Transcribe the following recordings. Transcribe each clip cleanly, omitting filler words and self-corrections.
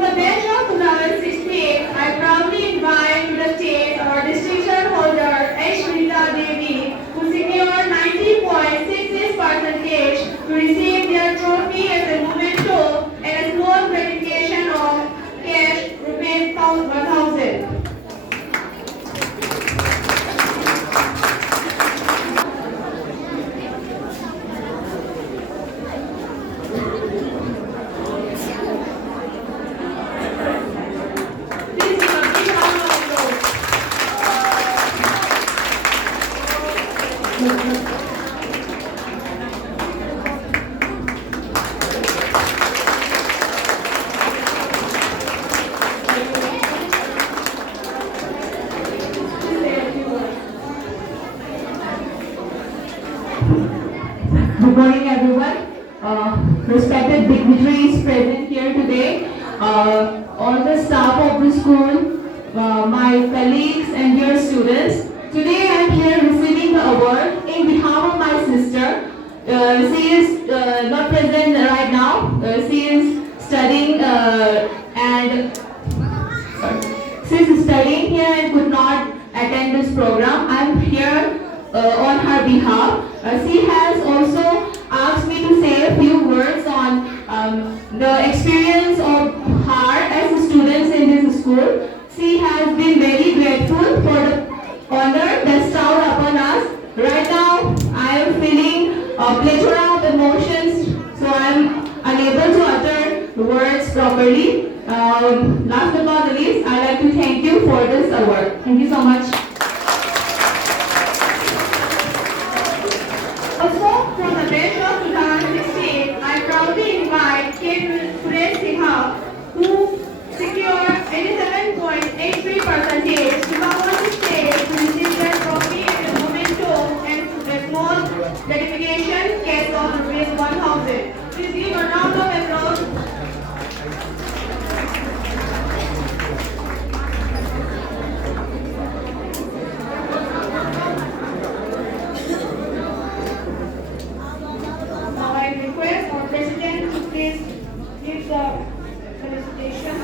From the batch of 2016, I proudly invite to the stage our distinction holder H. Rita Devi, who secured 90.66% to receive their trophy as a memento and a small gratification of cash rupees 1,000. Please give a big round of applause. Please say a few words. Good morning, everyone. Respected dignitaries present here today, all the staff of the school, my colleagues and dear students. Today I am here receiving the award in behalf of my sister. She is not present right now. She is studying and she is studying here and could not attend this program. I am here on her behalf. She has also asked me to say a few words on the experience of her as a student in this school. She has been very grateful for the honor bestowed upon us. Right now, I am feeling a plethora of emotions, so I am unable to utter the words properly. Last but not the least, I would like to thank you for this award. Thank you so much. Also, from the batch of 2016, I proudly invite K. Suresh Sinha, who secured 87.83% to come on the stage to receive their trophy and a memento and a small gratification cash of rupees 1,000. Please give a round of applause. Now I request our president to please give the felicitation.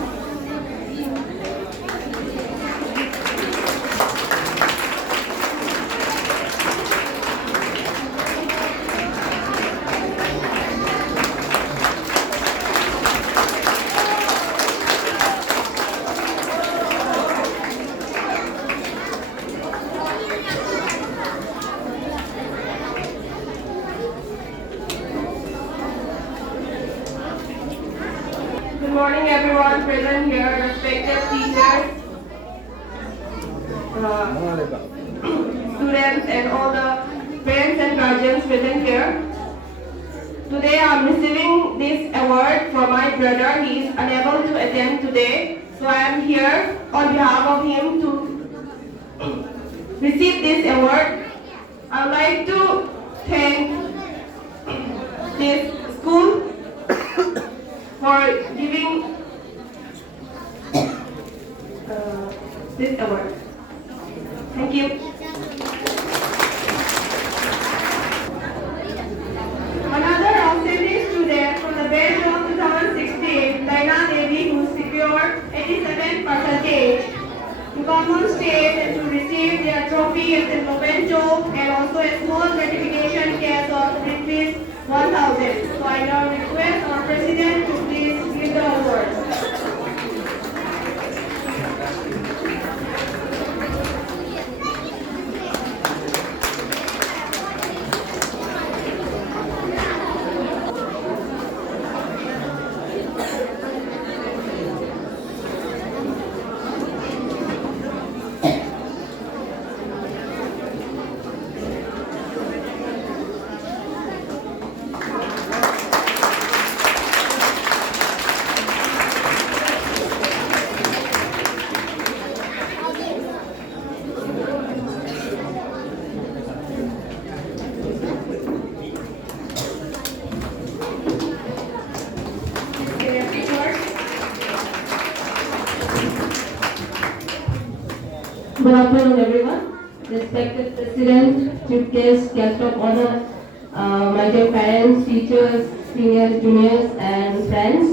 Good morning, everyone present here, respected teachers, students, and all the parents and guardians present here. Today, I am receiving this award for my brother. He is unable to attend today, so I am here on behalf of him to receive this award. I would like to thank this school for giving this award. Thank you. Another outstanding student from the batch of 2016, Daina Devi, who secured 87% to come on stage and to receive their trophy as a memento and also a small gratification cash of rupees 1,000. So I now request our president to please give the award. Good afternoon, everyone. Respected President, Chief Guest, Guest of Honor, my dear parents, teachers, seniors, juniors, and friends.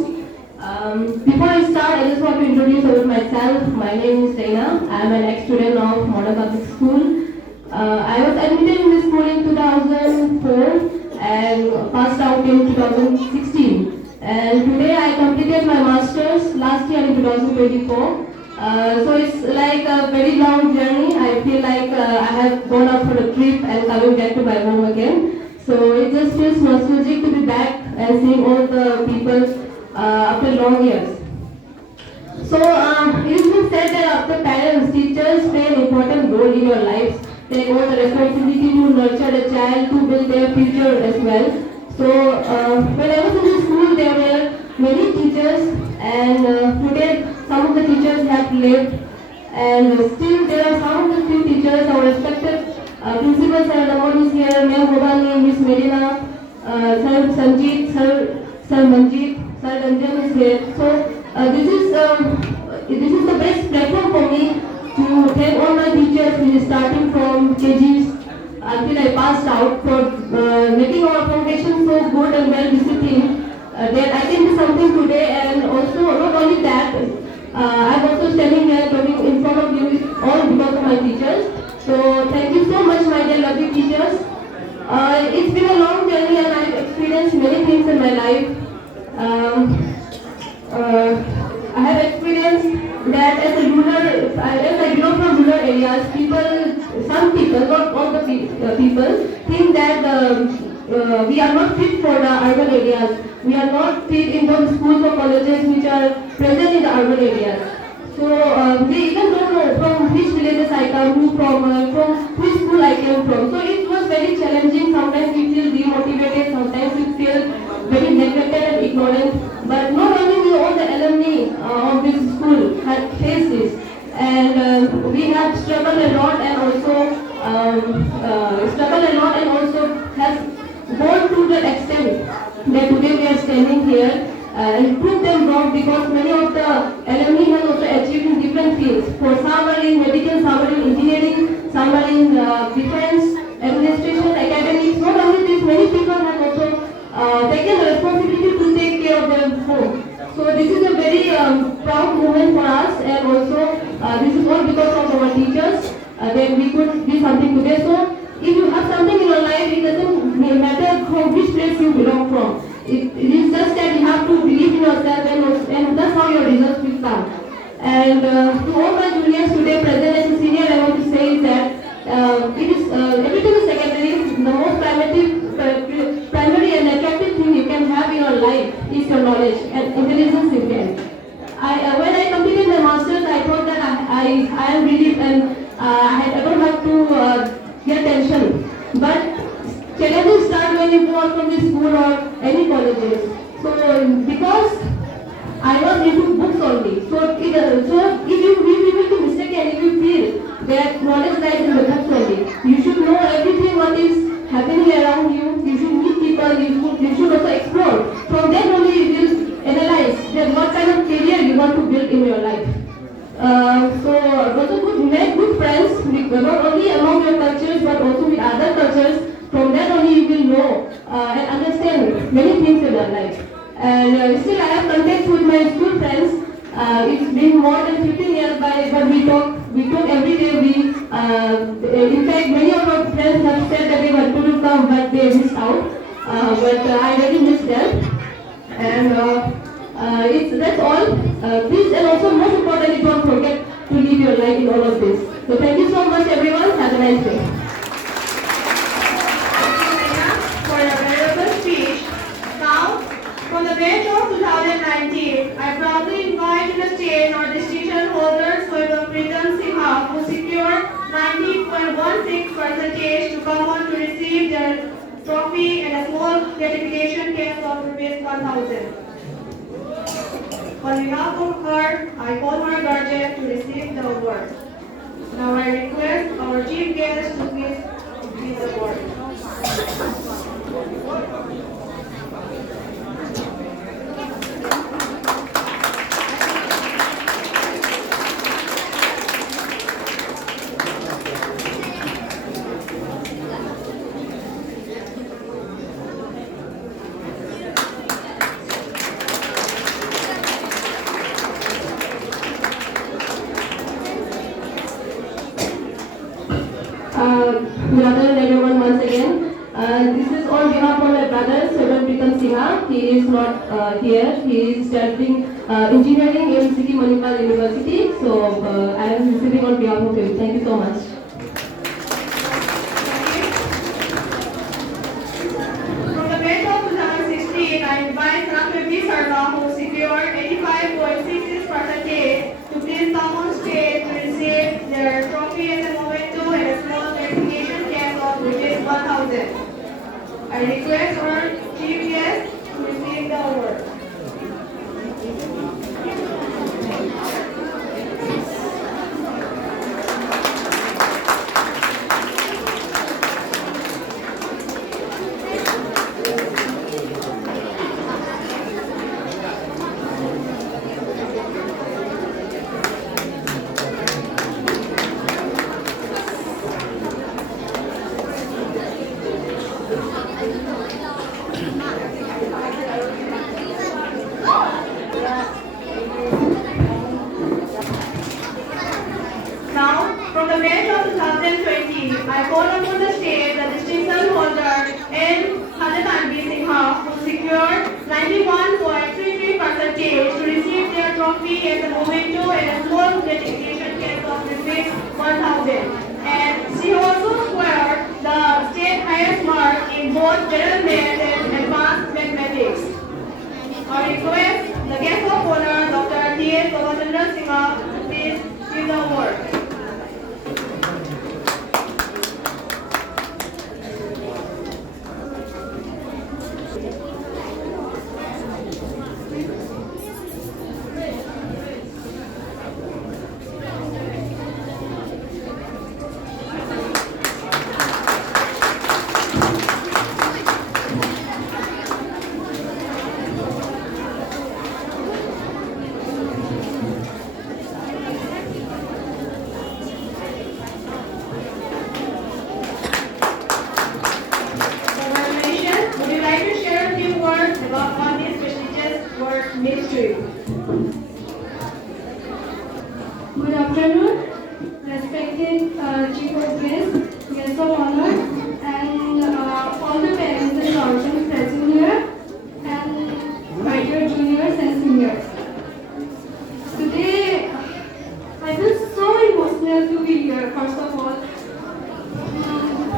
Before I start, I just want to introduce about myself. My name is Reina. I am an ex-student of Model Public School. I was admitted in this school in 2004 and passed out in 2016. And today I completed my master's last year in 2024. So it's like a very long journey. I feel like I have gone out for a trip and coming back to my home again. So it just feels nostalgic to be back and seeing all the people after long years. So it has been said that after parents, teachers play an important role in your lives. They hold the responsibility to nurture a child to build their future as well. So when I was in the school, there were many teachers, and today some of the teachers have left, and still there are some of the few teachers, our respected principal Sir Ramon is here, Ma'am Bobani, Miss Medina, Sir Sanjeet, Sir Manjeet, Sir Ranjan is here. So this is the best platform for me to thank all my teachers, which is starting from KGs until I passed out, for making our foundation so good and well disciplined that I can do something today. And also not only that, I'm also standing here talking in front of you all because of my teachers. So thank you so much, my dear lovely teachers. It's been a long journey and I've experienced many things in my life. I have experienced that as I belong from rural areas, some people, not all the people, think that we are not fit for the urban areas. We are not fit in those schools or colleges which are present in the urban areas. So they even don't know from which villages I come from which school I came from. So it was very challenging. Sometimes we feel demotivated, sometimes we feel very neglected and ignorant. But not only we, all the alumni of this school had faced this, and we have struggled a lot and also has gone to the extent that today we are standing here and prove them wrong, because many of the alumni have also achieved in different fields. For some are in medical, some are in engineering, some are in defense, administration, academics. Not only this, many people have also taken the responsibility to take care of their home. So this is a very proud moment for us, and also this is all because of our teachers that we could do something today. So if you have something in your life, it doesn't matter from which place you belong from. It is just that you have to believe in yourself, and that's how your results will come. And to all my juniors today present as a senior, I want to say is that everything is secondary. The most primary and attractive thing you can have in your life is your knowledge and intelligence in them. When I completed my masters, I thought that I am relieved, and I don't have to get tension. But challenges start when you go out from the school or any colleges. So because I was into books only, so if you will be mistaken if you feel that knowledge lies in the books only. You should know everything what is happening around you. You should meet people. You should also explore. From then only you will analyze that what kind of career you want to build in your life. So also make good friends, not only among your cultures but also with other cultures. From that only you will know and understand many things in your life. And still I have contacts with my school friends. It's been more than 15 years, but we talk every day. In fact, many of our friends have said that they wanted to come, but they missed out. But I really miss them. And that's all. Please, and also most importantly, don't forget to live your life in all of this. So thank you so much, everyone. Have a nice day. For your valuable speech. Now, from the batch of 2019, I proudly invite to the stage our distinction holders Soibam Pritam Simha, who secured 90.16% to come on to receive their trophy and a small gratification case of Rs 1,000. On behalf of her, I call her guardian to receive the award. Now I request our chief guest to please receive the award. on behalf of my brother, Sevan Pritam Singha. He is not here. He is studying engineering in Sikkim Manipal University. So I am receiving on behalf of him. Thank you so much. From the batch of 2016, I invite Ramdevi Sarma, who secured 85.66% to please come on stage to receive their trophy as a memento and a small certification case of rupees 1,000. I request our chief guest to receive the award. Now, from the batch of 2020, I call upon the stage the distinction holder N. Hanatanbi Singha, who secured 91.33% to receive their trophy as a memento and a small gratification case of rupees 1,000. And she also scored the state highest mark in both general maths and advanced mathematics. I request the guest of honor, Dr. T.S. Babachandra Singha, to please give the award. Congratulations. Would you like to share a few words about on this prestigious work ministry? Good afternoon, respected Chief of Guests, guests of honor, and all the parents and guardians present here, and my dear juniors and seniors. Today, I feel so emotional to be here, first of all.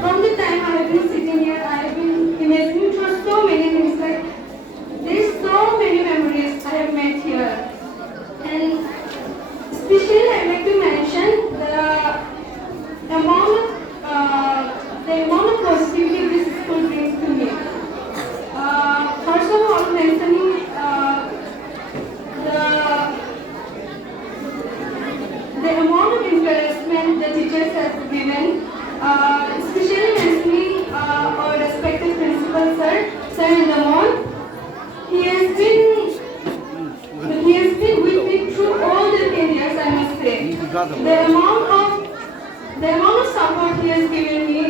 From the time I have been sitting here, I have been imagining for so many things, like there's so many memories I have made here. And especially, I'd like to mention the amount of positivity this school brings to me. First of all, mentioning the amount of encouragement the teachers have given, especially mentioning our respected principal sir, Sir Indamon. He has been with me through all the 10 years, I must say. The amount of support he has given me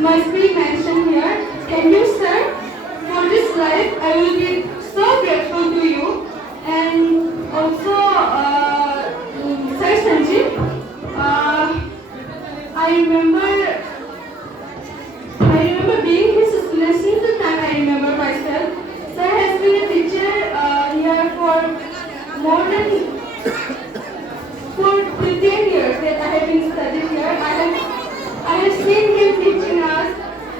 must be mentioned here. Thank you, sir. For this life, I will be so grateful to you. And also, Sir Sanjeev, I remember being his student since the time I remember myself. Sir has been a teacher here for more than 10 years that I have been studying here. I have seen him teaching us.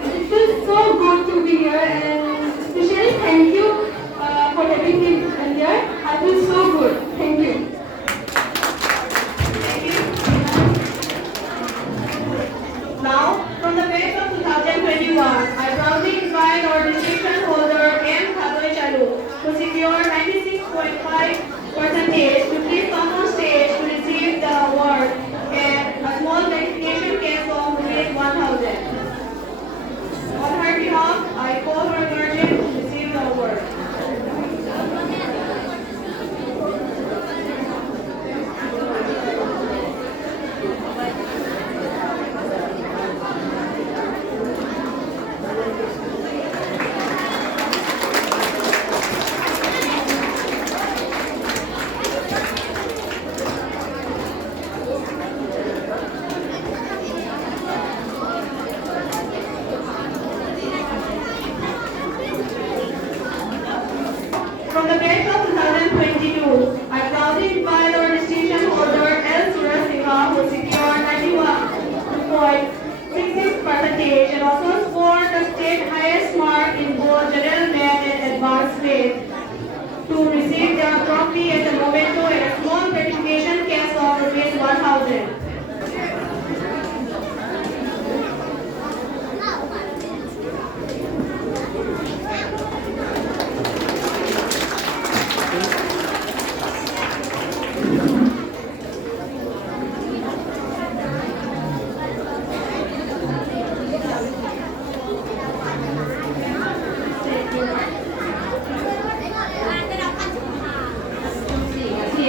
It feels so good to be here, and especially thank you for having me here. I feel so good. Thank you. Thank you.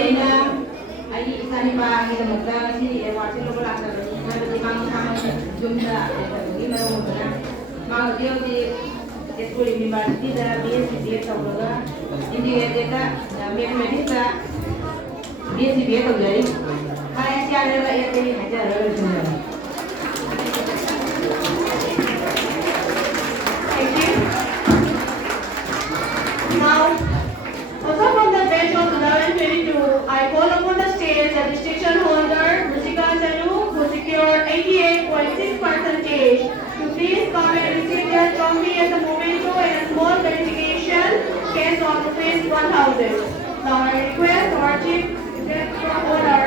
ꯑꯩꯅ ꯑꯩꯒꯤ ꯏꯆꯥꯅꯨꯄꯥꯒꯤꯗꯃꯛꯇ ꯉꯁꯤ ꯑꯦꯋꯥꯔꯗꯁꯦ ꯂꯧꯕ ꯂꯥꯛꯆꯕꯅꯤ ꯍꯥꯏꯕꯗꯤ ꯃꯥ ꯃꯁꯥꯃꯛ ꯌꯨꯝꯗ ꯂꯩꯇꯕꯒꯤ ꯃꯔꯝ ꯑꯣꯏꯗꯨꯅ ꯃꯥ ꯍꯧꯖꯤꯛ ꯍꯧꯖꯤꯛ ꯇꯦꯖꯄꯨꯔ ꯌꯨꯅꯤꯚꯔꯁꯤꯇꯤꯗ BSc ꯇꯧꯔꯒ ꯏꯟꯇꯤꯒ꯭ꯔꯦꯇꯦꯗ ꯃꯦꯊꯃꯦꯇꯤꯛꯁꯇ BSc ꯇꯧꯖꯔꯤ ꯍꯥꯏ ꯌꯥꯔꯦꯕ ꯑꯩ ꯑꯇꯩ ꯍꯥꯏꯖꯔꯒ ꯂꯣꯏꯁꯤꯟꯖꯔꯦ. Thank you. Now, also from the batch of 2022, I call upon the stage the distinction holder, Musika Chanu, who secured 88.6%, to please come and receive their trophy as a memento and a small gratification case of Rs 1,000. Now I request our chief guest of honor.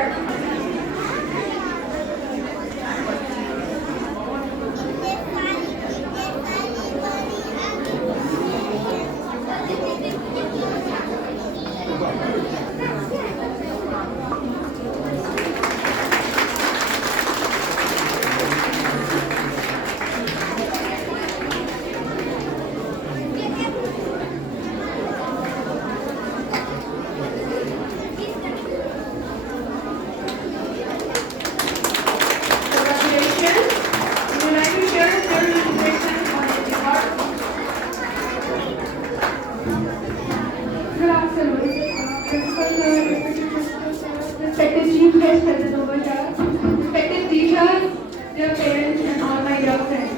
Congratulations. Would you like to share your impressions on this award? Good afternoon. Respected Chief Guest present over here, respected teachers, dear parents, and all my dear friends.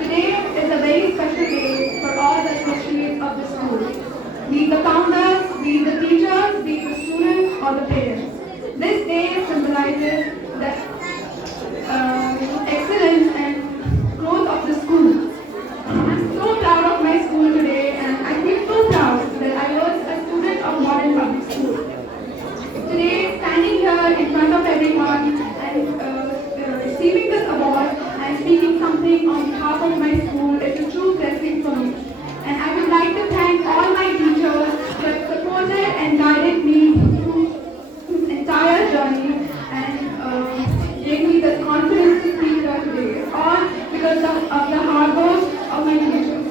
Today is a very special day for all the associates of the school, be it the founders, be it the teachers, be it the students, or the parents. This day symbolizes the excellence and growth of the school. I'm so proud of my school today, and I feel so proud that I was a student of modern public school. Today, standing here in front of everyone and receiving this award and speaking something on behalf of my school is a true blessing for me. And I would like to thank all my teachers who have supported and guided me through this entire journey and gave me the confidence to speak here today, all because of the hard work of my teachers.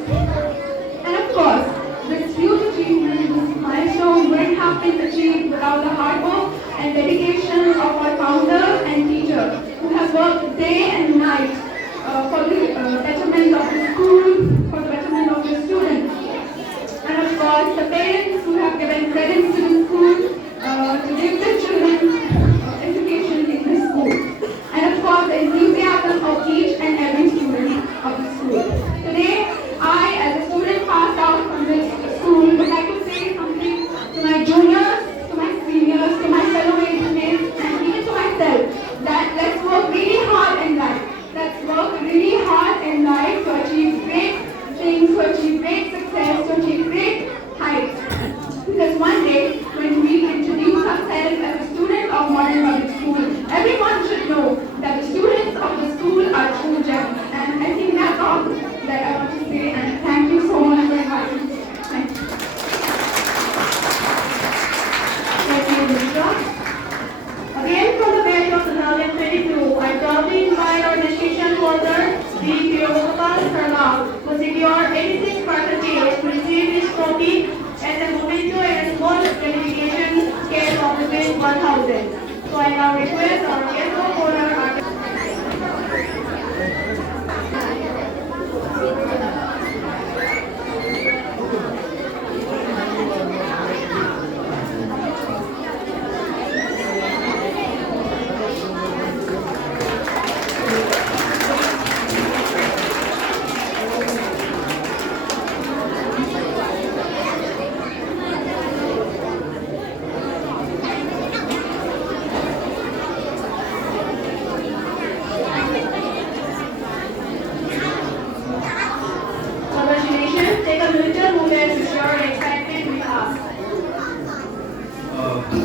And of course, this huge achievement, this milestone wouldn't have been achieved without the hard work and dedication of our founders and teachers who have worked day and night for the betterment of the school, for the betterment of the students. And of course, the parents who have given credit to the school to give the children education in the school. And of course, the enthusiasm of each and every student of the school. Today, I, as a student passed out from this school, would like to say something to my juniors, to my seniors, to my fellow agents, and even to myself, that let's work really hard in life. Let's work really hard in life to achieve great things, to achieve great success, to achieve great heights. Because one day, when we introduce ourselves as a student of modern public school, everyone should know that the students of the school are true gems. And I think that's all that I want to say. And thank you so much for inviting me. Thank you. Thank you, Musika. Again, from the batch of 2022, I proudly invite our distinction holder, Sri Priyogopal Sharma, who secured 86% to receive his trophy as a memento and a small gratification scale of Rs 1,000. So I now request our guest of honor, congratulations. Take a little moment to share your excitement with us.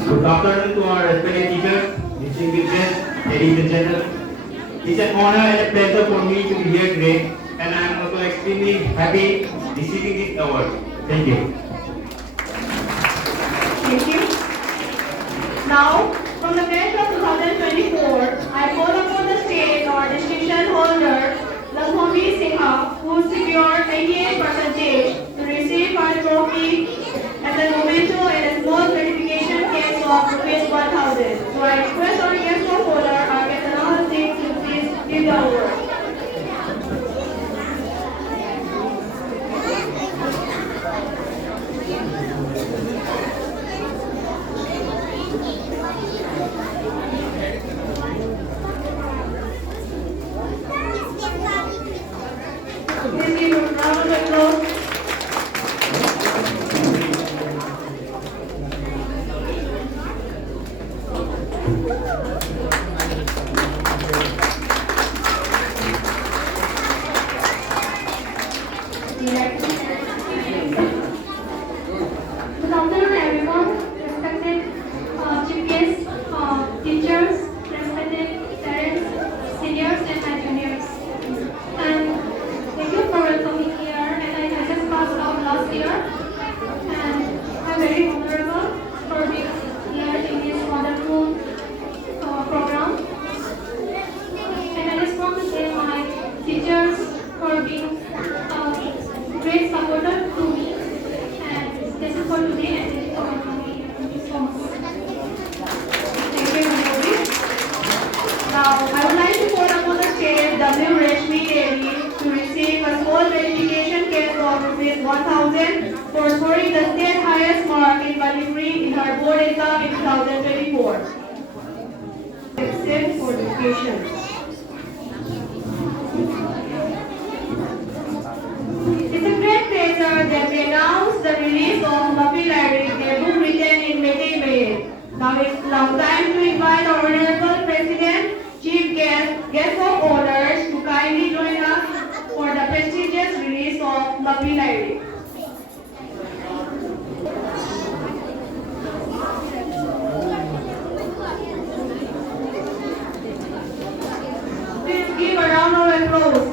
Good afternoon to our respected teachers, distinguished guests, ladies and gentlemen. It's an honor and a pleasure for me to be here today, and I am also extremely happy receiving this award. Thank you. Thank you. Now, from the batch of 2024, I call upon the stage our distinction holder, Lakshmi Singha, who secured 88% to receive our trophy as a memento and a small gratification case of rupees 1,000. So I request our guest of honor, our guest another thing to please give the award. Please give a round of applause. Good afternoon, everyone. Respected chief guests, teachers, respected parents, seniors, and my juniors. And thank you for welcoming here. And I just passed out last year, and I'm very honorable for being here in this wonderful program. And I just want to thank my teachers for being great supporter to me. And this is for today, and thank you for welcoming me. Thank you so much. Thank you, Manoj. Now, I would like to call upon the stage W. Rashmi Devi to receive a small verification case of rupees 1,000 for scoring the state highest mark in calligraphy in her board exam in 2024. Accept for education. It's a great pleasure that we announce the release of Mapi Library, a book written in Meitei May. Now it's now time to invite our Honorable President, Chief Guest of Honors to kindly join us for the prestigious release of Mapi Library. Please give a round of applause.